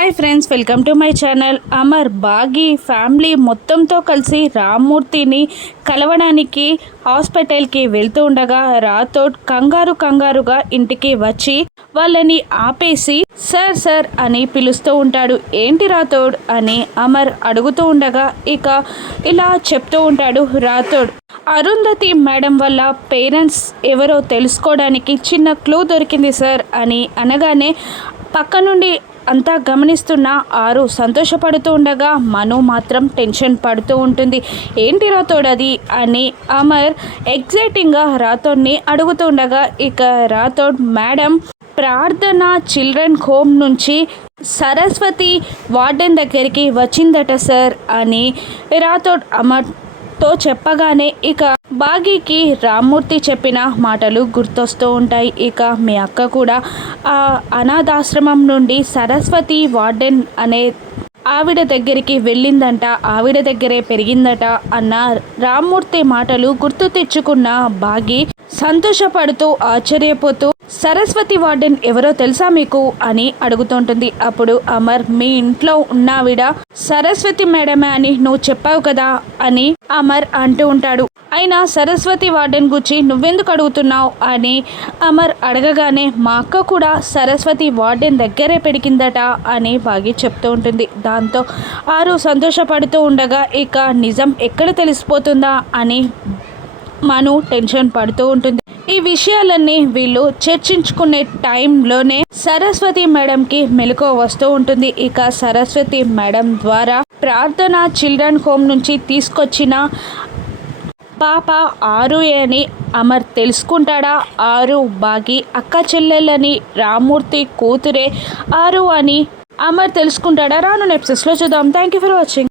Hi friends, welcome to my channel. Amar Bagi family మొత్తంతో కలిసి రామ్మూర్తిని కలవడానికి హాస్పిటల్కి వెళ్తూ ఉండగా రాథోడ్ కంగారుగా ఇంటికి వచ్చి వాళ్ళని ఆపేసి సార్ సార్ అని పిలుస్తూ ఉంటాడు. ఏంటి రాథోడ్ అని అమర్ అడుగుతూ ఉండగా ఇక ఇలా చెప్తూ ఉంటాడు రాథోడ్. అరుంధతి మేడం వల్ల పేరెంట్స్ ఎవరో తెలుసుకోవడానికి చిన్న క్లూ దొరికింది సార్ అని అనగానే పక్క నుండి అంతా గమనిస్తున్న ఆరు సంతోషపడుతూ ఉండగా మను మాత్రం టెన్షన్ పడుతూ ఉంటుంది. ఏంటి రాథోడ్ అది అని అమర్ ఎగ్జైటింగ్గా రాథోడ్ని అడుగుతూ ఉండగా ఇక రాథోడ్ మేడం ప్రార్థన చిల్డ్రన్ హోమ్ నుంచి సరస్వతి వార్డెన్ దగ్గరికి వచ్చిందట సార్ అని రాథోడ్ అమర్తో చెప్పగానే ఇక బాగీకి రామ్మూర్తి చెప్పిన మాటలు గుర్తొస్తూ ఉంటాయి. ఇక మీ అక్క కూడా ఆ అనాథాశ్రమం నుండి సరస్వతి వార్డెన్ అనే ఆవిడ దగ్గరికి వెళ్ళిందంట, ఆవిడ దగ్గరే పెరిగిందట అన్న రామ్మూర్తి మాటలు గుర్తు తెచ్చుకున్న బాగి సంతోషపడుతూ ఆశ్చర్యపోతూ సరస్వతి వార్డెన్ ఎవరో తెలుసా మీకు అని అడుగుతుంటుంది. అప్పుడు అమర్ మీ ఇంట్లో ఉన్నావిడ సరస్వతి మేడమే అని నువ్వు చెప్పావు కదా అని అమర్ అంటూ ఉంటాడు. అయినా సరస్వతి వార్డెన్ గురించి నువ్వెందుకు అడుగుతున్నావు అని అమర్ అడగగానే మా అక్క కూడా సరస్వతి వార్డెన్ దగ్గరే పెరిగిందట అని బాగి చెప్తూ ఉంటుంది. దాంతో ఆరు సంతోషపడుతూ ఉండగా ఇక నిజం ఎక్కడ తెలిసిపోతుందా అని మను టెన్షన్ పడుతూ ఉంటుంది. ఈ విషయాలన్నీ వీళ్ళు చర్చించుకునే టైంలోనే సరస్వతి మేడంకి మెలకువ వస్తూ ఉంటుంది. ఇక సరస్వతి మేడం ద్వారా ప్రార్థన చిల్డ్రన్ హోమ్ నుంచి తీసుకొచ్చిన పాప ఆరు అని అమర్ తెలుసుకుంటాడా? ఆరు బాగి అక్క చెల్లెలని రామ్మూర్తి కూతురే ఆరు అని అమర్ తెలుసుకుంటాడా? రాను ఎపిసోడ్స్లో చూద్దాం. Thank you for watching.